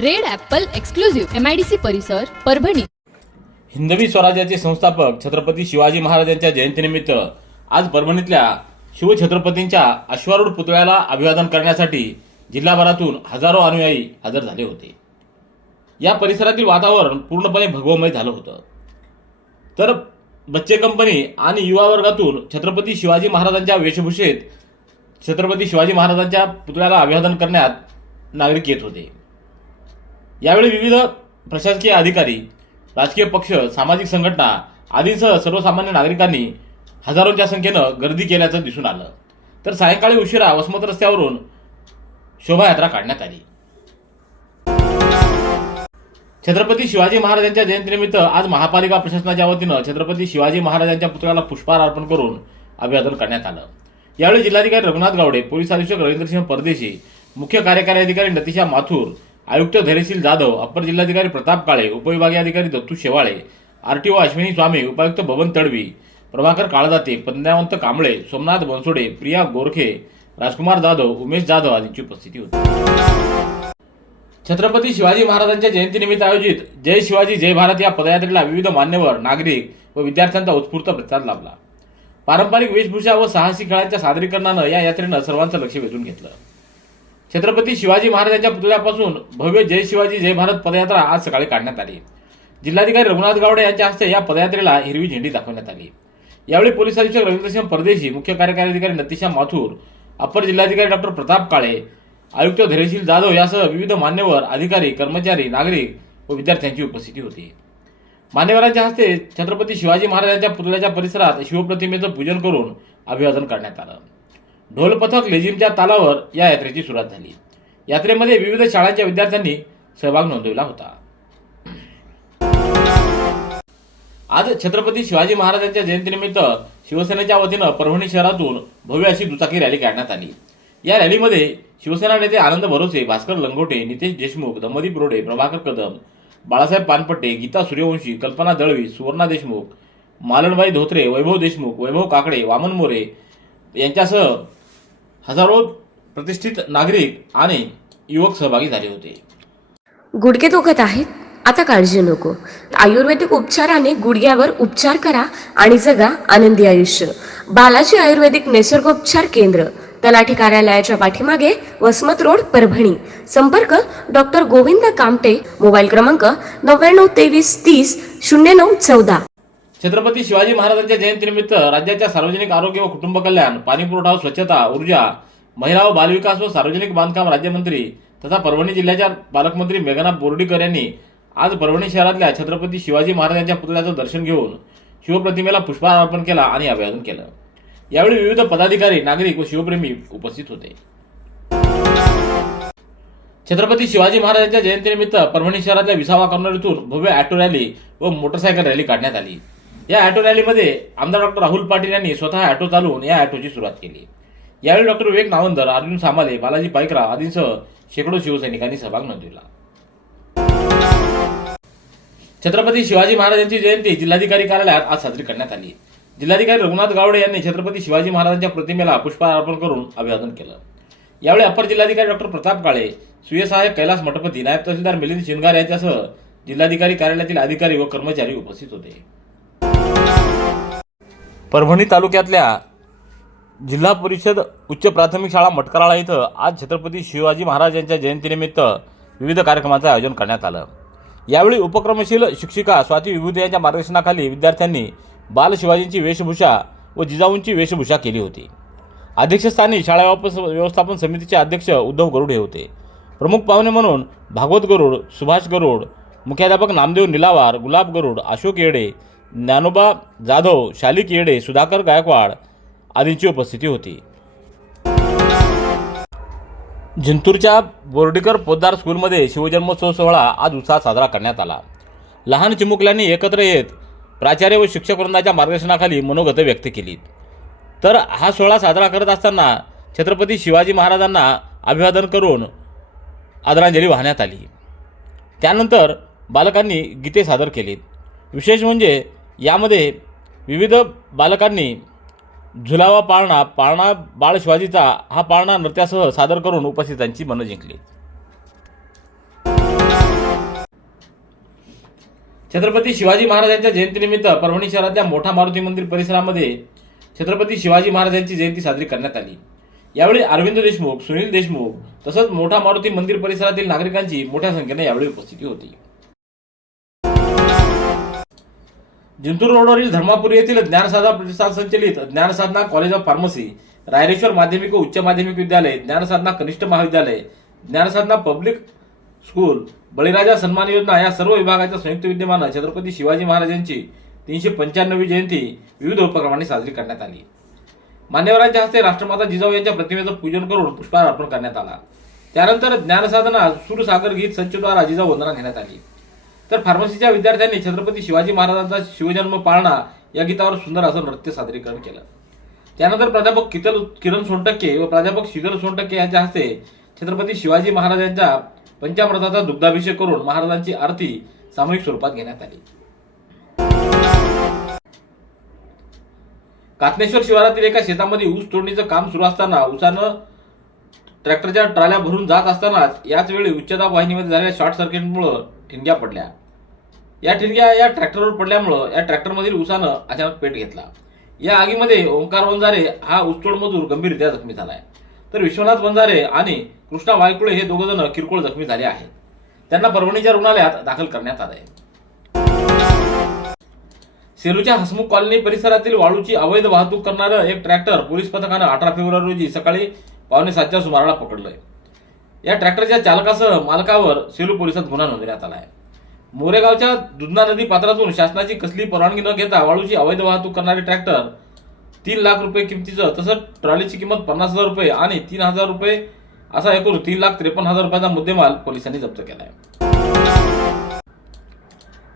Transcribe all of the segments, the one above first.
Red Apple exclusive MIDC परिसर परभणी. हिंदवी स्वराज्याचे संस्थापक छत्रपती शिवाजी महाराजांच्या जयंतीनिमित्त आज परभणीतल्या शिवछत्रपतींच्या अश्वारूढ पुतळ्याला अभिवादन करण्यासाठी जिल्हाभरातून हजारो अनुयायी हजर झाले होते. या परिसरातील वातावरण पूर्णपणे भगवमय झालं होतं. तर बच्चे कंपनी आणि युवा वर्गातून छत्रपती शिवाजी महाराजांच्या वेशभूषेत छत्रपती शिवाजी महाराजांच्या पुतळ्याला अभिवादन करण्यात नागरिक येत होते. यावेळी विविध प्रशासकीय अधिकारी राजकीय पक्ष सामाजिक संघटना आदींसह सर्वसामान्य नागरिकांनी हजारोंच्या संख्येनं गर्दी केल्याचं दिसून आलं. तर सायंकाळी उशिरा वसमत रस्त्यावरून शोभायात्रा काढण्यात आली. छत्रपती शिवाजी महाराजांच्या जयंतीनिमित्त आज महापालिका प्रशासनाच्या वतीनं छत्रपती शिवाजी महाराजांच्या पुतळ्याला पुष्पहार अर्पण करून अभिवादन करण्यात आलं. यावेळी जिल्हाधिकारी रघुनाथ गावडे पोलीस अधीक्षक रवींद्रसिंह परदेशी मुख्य कार्यकारी अधिकारी नतिशा माथूर आयुक्त धैर्यशील जाधव अप्पर जिल्हाधिकारी प्रताप काळे उपविभागीय अधिकारी दत्तू शेवाळे आरटीओ अश्विनी स्वामी उपायुक्त भवन तडवी प्रभाकर काळदाते पंद्यावंत कांबळे सोमनाथ बनसोडे प्रिया गोरखे राजकुमार जाधव उमेश जाधव आदींची उपस्थिती होती. छत्रपती शिवाजी महाराजांच्या जयंतीनिमित्त आयोजित जय शिवाजी जय भारत या पदयात्रेला विविध मान्यवर नागरिक व विद्यार्थ्यांचा उत्स्फूर्त प्रतिसाद लाभला. पारंपरिक वेशभूषा व साहसी खेळांच्या सादरीकरणानं या यात्रेनं सर्वांचं लक्ष वेधून घेतलं. छत्रपती शिवाजी महाराजांच्या पुतळ्यापासून भव्य जय शिवाजी जय भारत पदयात्रा आज सकाळी काढण्यात आली. जिल्हाधिकारी रघुनाथ गावडे यांच्या हस्ते या पदयात्रेला हिरवी झेंडी दाखवण्यात आली. यावेळी पोलीस अधीक्षक रवींद्रसिंह परदेशी मुख्य कार्यकारी अधिकारी नतिशा माथूर अपर जिल्हाधिकारी डॉक्टर प्रताप काळे आयुक्त धैर्यशील जाधव यासह विविध मान्यवर अधिकारी कर्मचारी नागरिक व विद्यार्थ्यांची उपस्थिती होती. मान्यवरांच्या हस्ते छत्रपती शिवाजी महाराजांच्या पुतळ्याच्या परिसरात शिवप्रतिमेचं पूजन करून अभिवादन करण्यात आलं. ढोलपथक लेझिमच्या तालावर या यात्रेची सुरुवात झाली. यात्रेमध्ये विविध शाळांच्या विद्यार्थ्यांनी सहभाग नोंदविला होता. आज छत्रपती शिवाजी महाराजांच्या जयंतीनिमित्त शिवसेनेच्या वतीनं परभणी शहरातून भव्य अशी दुचाकी रॅली काढण्यात आली. या रॅलीमध्ये शिवसेना नेते आनंद भरोसे भास्कर लंगोटे नितेश देशमुख दमदीप रोडे प्रभाकर कदम बाळासाहेब पानपट्टे गीता सूर्यवंशी कल्पना दळवी सुवर्णा देशमुख मालनबाई धोत्रे वैभव देशमुख वैभव काकडे वामन मोरे यांच्यासह हजारो प्रतिष्ठित नागरिक आणि युवक सहभागी झाले होते. गुडघे दुखत आहेत. आता काळजी नको. आयुर्वेदिक उपचाराने गुडघ्यावर उपचार करा आणि जगा आनंदी आयुष्य. बालाजी आयुर्वेदिक निसर्गोपचार केंद्र तलाठी कार्यालयाच्या पाठीमागे वसमत रोड परभणी. संपर्क डॉक्टर गोविंद कामटे मोबाईल क्रमांक नव्याण्णव तेवीस तीस शून्य नऊ चौदा. छत्रपती शिवाजी महाराजांच्या जयंतीनिमित्त राज्याच्या सार्वजनिक आरोग्य व कुटुंब कल्याण पाणीपुरवठा स्वच्छता ऊर्जा महिला व बालविकास व सार्वजनिक बांधकाम राज्यमंत्री तथा परभणी जिल्ह्याच्या पालकमंत्री मेघना बोर्डीकर यांनी आज परभणी शहरातल्या छत्रपती शिवाजी महाराजांच्या पुतळ्याचं दर्शन घेऊन शिवप्रतिमेला पुष्पहार अर्पण केला आणि अभिवादन केलं. यावेळी विविध पदाधिकारी नागरिक व शिवप्रेमी उपस्थित होते. छत्रपती शिवाजी महाराजांच्या जयंतीनिमित्त परभणी शहरातल्या विसावा कॉर्नर इथून भव्य ऑटो रॅली व मोटरसायकल रॅली काढण्यात आली. या ऑटो रॅलीमध्ये आमदार डॉक्टर राहुल पाटील यांनी स्वतः ऑटो चालवून या ऑटोची सुरुवात केली. यावेळी डॉक्टर विवेक नावंदर अर्जुन सामाले बालाजी पायकरा आदींसह शेकडो शिवसैनिकांनी सहभाग नोंदविला. छत्रपती शिवाजी महाराजांची जयंती जिल्हाधिकारी कार्यालयात आज साजरी करण्यात आली. जिल्हाधिकारी रघुनाथ गावडे यांनी छत्रपती शिवाजी महाराजांच्या प्रतिमेला पुष्पहार अर्पण करून अभिवादन केलं. यावेळी अप्पर जिल्हाधिकारी डॉक्टर प्रताप काळे सुयसहाय्यक कैलास मठपती नायब तहसीलदार मिलिंद शिनगार यांच्यासह जिल्हाधिकारी कार्यालयातील अधिकारी व कर्मचारी उपस्थित होते. परभणी तालुक्यातल्या जिल्हा परिषद उच्च प्राथमिक शाळा मटकराळा इथं आज छत्रपती शिवाजी महाराज यांच्या जयंतीनिमित्त विविध कार्यक्रमाचं आयोजन करण्यात आलं. यावेळी उपक्रमशील शिक्षिका स्वाती विभूती यांच्या मार्गदर्शनाखाली विद्यार्थ्यांनी बाल शिवाजींची वेशभूषा व जिजाऊंची वेशभूषा केली होती. अध्यक्षस्थानी शाळा व्यवस्थापन समितीचे अध्यक्ष उद्धव गरुड हे होते. प्रमुख पाहुणे म्हणून भागवत गरुड सुभाष गरुड मुख्याध्यापक नामदेव निलावार गुलाब गरुड अशोक येडे ज्ञानोबा जाधव शालिक येडे सुधाकर गायकवाड आदींची उपस्थिती होती. जिंतूरच्या बोर्डीकर पोद्दार स्कूलमध्ये शिवजन्मोत्सव सोहळा आज उत्साहात साजरा करण्यात आला. लहान चिमुकल्यांनी एकत्र येत प्राचार्य व शिक्षक वृंदाच्या मार्गदर्शनाखाली मनोगत व्यक्त केली. तर हा सोहळा साजरा करत असताना छत्रपती शिवाजी महाराजांना अभिवादन करून आदरांजली वाहण्यात आली. त्यानंतर बालकांनी गीते सादर केलीत विशेष म्हणजे यामध्ये विविध बालकांनी झुलावा पाळणा पाळणा बाळ शिवाजीचा हा पाळणा नृत्यासह सादर करून उपस्थितांची मनं जिंकली. छत्रपती शिवाजी महाराजांच्या जयंतीनिमित्त परभणी शहरातल्या मोठा मारुती मंदिर परिसरामध्ये छत्रपती शिवाजी महाराजांची जयंती साजरी करण्यात आली. यावेळी अरविंद देशमुख सुनील देशमुख तसंच मोठा मारुती मंदिर परिसरातील नागरिकांची मोठ्या संख्येने यावेळी उपस्थिती होती. जिंतूर रोडवरील धर्मापुरी येथील ज्ञानसाधना प्रतिष्ठान संचलित Dnyansadhana college of pharmacy Raireshwar माध्यमिक व उच्च माध्यमिक विद्यालय ज्ञानसाधना कनिष्ठ महाविद्यालय ज्ञानसाधना पब्लिक स्कूल बळीराजा सन्मान योजना या सर्व विभागाच्या संयुक्त विद्यमानं छत्रपती शिवाजी महाराजांची तीनशे पंच्याण्णवी जयंती विविध उपक्रमांनी साजरी करण्यात आली. मान्यवरांच्या हस्ते राष्ट्रमाता जिजाऊ यांच्या प्रतिमेचं पूजन करून पुष्पहार अर्पण करण्यात आला. त्यानंतर ज्ञानसाधना सुरसागर गीत संचद्वारा जिजाऊ वंदना घेण्यात आली. तर फार्मसीच्या विद्यार्थ्यांनी छत्रपती शिवाजी महाराजांचा शिवजन्म पाळणा या गीतावर सुंदर असं नृत्य सादरीकरण केलं. त्यानंतर प्राध्यापक कितल किरण सोनटक्के व प्राध्यापक शीतल सोनटक्के यांच्या हस्ते छत्रपती शिवाजी महाराजांच्या पंचामृताचा दुग्धाभिषेक करून महाराजांची आरती सामूहिक स्वरूपात घेण्यात आली. कातनेश्वर शिवारातील एका शेतामध्ये ऊस तोडणीचं काम सुरू असताना ऊसानं ट्रॅक्टरच्या ट्राल्या भरून जात असतानाच याच वेळी उच्चदाब वाहिनीमध्ये झालेल्या शॉर्ट सर्किटमुळं ठिणग्या पडल्या. या ठिणग्या या ट्रॅक्टरवर पडल्यामुळं या ट्रॅक्टरमधील उसानं अचानक पेट घेतला. या आगीमध्ये ओंकार वंजारे हा ऊसतोड मजूर गंभीररित्या जखमी झालाय. तर विश्वनाथ वंजारे आणि कृष्णा वायकुळे हे दोघ जण किरकोळ जखमी झाले आहेत. त्यांना परभणीच्या रुग्णालयात दाखल करण्यात आलं आहे सेलूच्या हसमुख कॉलनी परिसरातील वाळूची अवैध वाहतूक करणारं एक ट्रॅक्टर पोलीस पथकानं अठरा फेब्रुवारी रोजी सकाळी पावणे सातच्या सुमाराला पकडलंय. या ट्रॅक्टरच्या चालकासह मालकावर सेलू पोलिसात गुन्हा नोंदवण्यात आला आहे मोरेगावच्या दुधना नदी पात्रातून शासनाची कसली परवानगी न घेता वाळूची अवैध वाहतूक करणारे ट्रॅक्टर तीन लाख रुपये किमतीचं तसंच ट्रॉलीची किंमत पन्नास हजार रुपये आणि तीन हजार रुपये असा एकूण तीन लाख त्रेपन्न हजार रुपयाचा मुद्देमाल पोलिसांनी जप्त केला आहे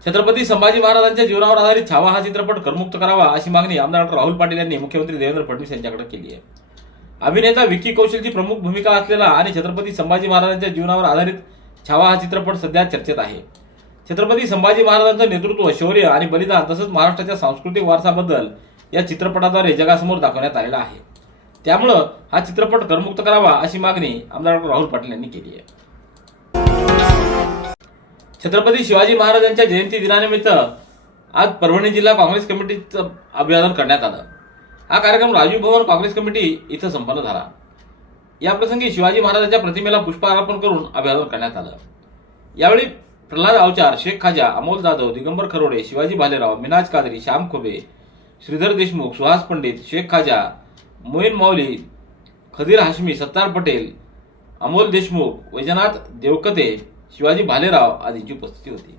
छत्रपती संभाजी महाराजांच्या जीवनावर आधारित छावा हा चित्रपट करमुक्त करावा अशी मागणी आमदार डॉक्टर राहुल पाटील यांनी मुख्यमंत्री देवेंद्र फडणवीस यांच्याकडे केली आहे. अभिनेता विकी कौशलची प्रमुख भूमिका असलेला आणि छत्रपती संभाजी महाराजांच्या जीवनावर आधारित छावा हा चित्रपट सध्या चर्चेत आहे. छत्रपती संभाजी महाराजांचं नेतृत्व शौर्य आणि बलिदान तसंच महाराष्ट्राच्या सांस्कृतिक वारसाबद्दल या चित्रपटाद्वारे जगासमोर दाखवण्यात आलेला आहे. त्यामुळं हा चित्रपट करमुक्त करावा अशी मागणी आमदार डॉक्टर राहुल पाटील यांनी केली आहे. छत्रपती शिवाजी महाराजांच्या जयंती दिनानिमित्त आज परभणी जिल्हा काँग्रेस कमिटीचं अभिवादन करण्यात आलं. हा कार्यक्रम राजीव भवन काँग्रेस कमिटी इथं संपन्न झाला. याप्रसंगी शिवाजी महाराजांच्या प्रतिमेला पुष्पार्पण करून अभिवादन करण्यात आलं. यावेळी प्रल्हाद अवचार शेख खाजा अमोल जाधव दिगंबर खरोडे शिवाजी भालेराव मिनाज कादरी श्याम खोबे श्रीधर देशमुख सुहास पंडित शेख खाजा मोईन मौली खदीर हाशमी सत्तार पटेल अमोल देशमुख वैजनाथ देवकते शिवाजी भालेराव आदींची उपस्थिती होती.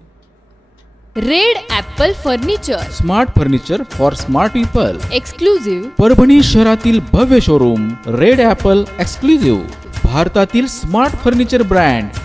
Red apple furniture. Smart furniture for smart people. Exclusive Parbhani शहरातील भव्य शोरूम रेड ॲपल एक्सक्लुझिव्ह. भारतातील smart furniture brand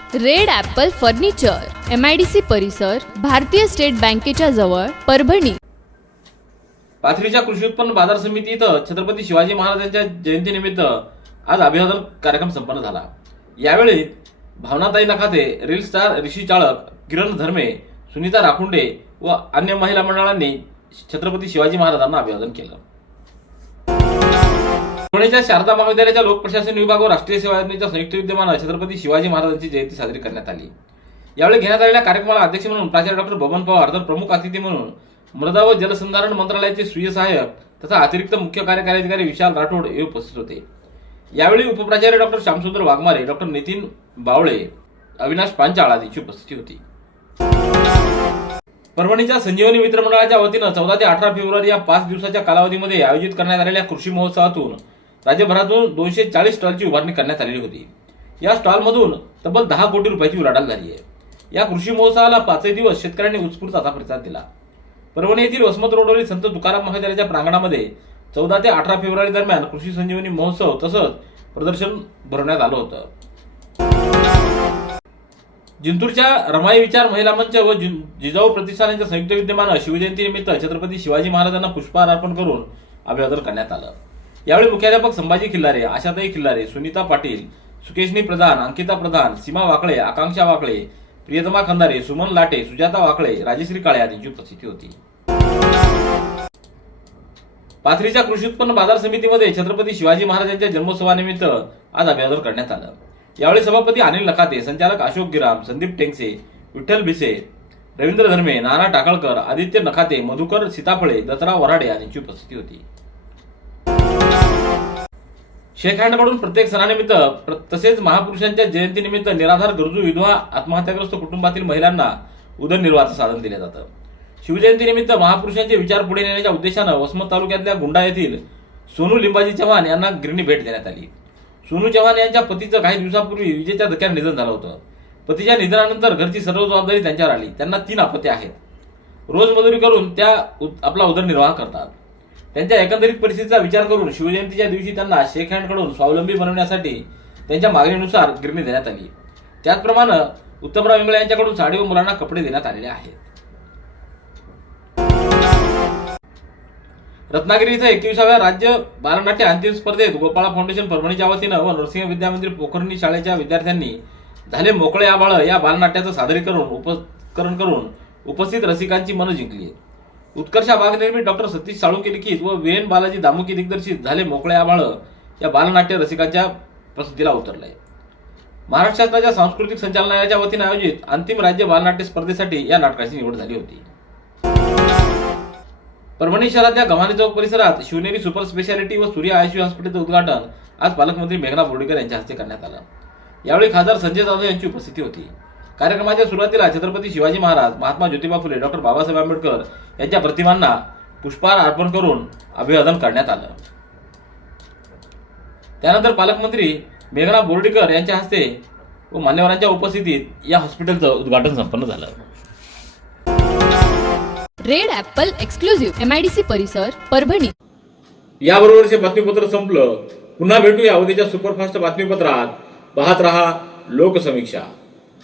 Red Apple furniture M I D C परिसर भारतीय स्टेट बँकेच्या जवळ परभणी. पाथरीच्या कृषी उत्पन्न बाजार समिती इथं छत्रपती शिवाजी महाराजांच्या जयंतीनिमित्त आज अभिवादन कार्यक्रम संपन्न झाला. यावेळी भावनाताई नखाते रील स्टार ऋषी चाळक किरण धर्मे सुनीता राखुंडे व अन्य महिला मंडळांनी छत्रपती शिवाजी महाराजांना अभिवादन केलं. पुण्याच्या शारदा महाविद्यालयाच्या लोकप्रशासन विभाग व राष्ट्रीय सेवा योजनेच्या संयुक्त विद्यमानं छत्रपती शिवाजी महाराजांची जयंती साजरी करण्यात आली. यावेळी घेण्यात आलेल्या कार्यक्रमाला अध्यक्ष म्हणून प्राचार्य डॉक्टर बबन पवार तर प्रमुख अतिथी म्हणून मृदा व जलसंधारण मंत्रालयाचे स्वीय सहाय्यक तथा अतिरिक्त मुख्य कार्यकारी अधिकारी विशाल राठोड हे उपस्थित होते. यावेळी उपप्राचार्य डॉक्टर श्यामसुंदर वाघमारे डॉक्टर नितीन बावळे अविनाश पांचाळ आदीची उपस्थिती होती. परभणीच्या संजीवनी मित्र मंडळाच्या वतीनं चौदा ते अठरा फेब्रुवारी या पाच दिवसाच्या कालावधीमध्ये आयोजित करण्यात आलेल्या कृषी महोत्सवातून राज्यभरातून दोनशे चाळीस स्टॉलची उभारणी करण्यात आलेली होती. या स्टॉलमधून तब्बल दहा कोटी रुपयाची उलाढाल झाली आहे. या कृषी महोत्सवाला पाचही दिवस शेतकऱ्यांनी उत्स्फूर्त असा प्रतिसाद दिला. परभणी येथील वसमत रोडवरील संत तुकाराम महाविद्यालयाच्या प्रांगणामध्ये चौदा ते अठरा फेब्रुवारी दरम्यान कृषी संजीवनी महोत्सव तसंच प्रदर्शन भरवण्यात आलं होतं. जिंतूरच्या रमाई विचार महिला मंच व जिजाऊ प्रतिष्ठान यांच्या संयुक्त विद्यमानं शिवजयंतीनिमित्त छत्रपती शिवाजी महाराजांना पुष्पहार अर्पण करून अभिवादन करण्यात आलं. यावेळी मुख्याध्यापक संभाजी खिल्लारे आशाताई खिल्लारे सुनीता पाटील सुकेशनी प्रधान अंकिता प्रधान सीमा वाकळे आकांक्षा वाकळे प्रियतमा खंदारे सुमन लाटे सुजाता वाकळे राजेश्री काळे आदींची उपस्थिती होती. पाथरीच्या कृषी उत्पन्न बाजार समितीमध्ये छत्रपती शिवाजी महाराजांच्या जन्मोत्सवानिमित्त आज अभिवादन करण्यात आलं. यावेळी सभापती अनिल लखाते संचालक अशोक गिराम संदीप टेंगसे विठ्ठल भिसे रवींद्र धर्मे नाना टाकळकर आदित्य नखाते मधुकर सीताफळे दत्तराव वराडे यांची उपस्थिती होती. शेख हँडकडून प्रत्येक सणानिमित्त प्र- तसेच महापुरुषांच्या जयंतीनिमित्त निराधार गरजू विधवा आत्महत्याग्रस्त कुटुंबातील महिलांना उदरनिर्वाहाचं साधन दिलं जातं. शिवजयंतीनिमित्त महापुरुषांचे विचार पुढे नेण्याच्या उद्देशानं वसमत तालुक्यातल्या गुंडा येथील सोनू लिंबाजी चव्हाण यांना गिरणी भेट देण्यात आली. सोनू चव्हाण यांच्या पतीचं काही दिवसापूर्वी विजेच्या धक्क्यात निधन झालं होतं. पतीच्या निधनानंतर घरची सर्व जबाबदारी त्यांच्यावर आली. त्यांना तीन अपत्य आहेत. रोजमजुरी करून त्या उद- आपला उदरनिर्वाह करतात. त्यांच्या एकंदरीत परिस्थितीचा विचार करून शिवजयंतीच्या दिवशी त्यांना शेख हँडकडून स्वावलंबी बनवण्यासाठी त्यांच्या मागणीनुसार गिरणी देण्यात आली. त्याचप्रमाणे उत्तमराव इंगळे यांच्याकडून साडी व मुलांना कपडे देण्यात आलेले आहेत. रत्नागिरी इथं एकविसाव्या राज्य बालनाट्य अंतिम स्पर्धेत गोपाळा फाउंडेशन परभणीच्या वतीनं व नरसिंह विद्यामंदिर पोखरणी शाळेच्या विद्यार्थ्यांनी झाले मोकळे आबाळ या बालनाट्याचं सादरीकरण उपकरण करून उपस्थित रसिकांची मनं जिंकली उत्कर्षा बागनिर्मित डॉक्टर सतीश साळुंके लिखित व वीरेन बालाजी दामुकी दिग्दर्शित झाले मोकळे आबाळ या बालनाट्य रसिकांच्या प्रसिद्धीला उतरलंय महाराष्ट्र शासनाच्या सांस्कृतिक संचालनालयाच्या वतीने आयोजित अंतिम राज्य बालनाट्य स्पर्धेसाठी या नाटकाची निवड झाली होती. परभणी शहरातल्या गव्हाणी चौक परिसरात शिवनेरी सुपर स्पेशालिटी व सूर्य आयसीयू हॉस्पिटलचं उद्घाटन आज पालकमंत्री मेघना बोर्डीकर यांच्या हस्ते करण्यात आलं. यावेळी खासदार संजय जाधव यांची उपस्थिती होती. कार्यक्रमाच्या सुरुवातीला छत्रपती शिवाजी महाराज महात्मा ज्योतिबा फुले डॉक्टर बाबासाहेब आंबेडकर यांच्या प्रतिमांना पुष्पहार अर्पण करून अभिवादन करण्यात आलं. त्यानंतर पालकमंत्री मेघना बोर्डीकर यांच्या हस्ते व मान्यवरांच्या उपस्थितीत या हॉस्पिटलचं उद्घाटन संपन्न झालं. Red Apple exclusive M I D C परिसर परभणी. याबरोबरचे बातमीपत्र संपलं. पुन्हा भेटूया उद्याच्या सुपरफास्ट बातमीपत्रात. पाहत रहा लोकसमीक्षा.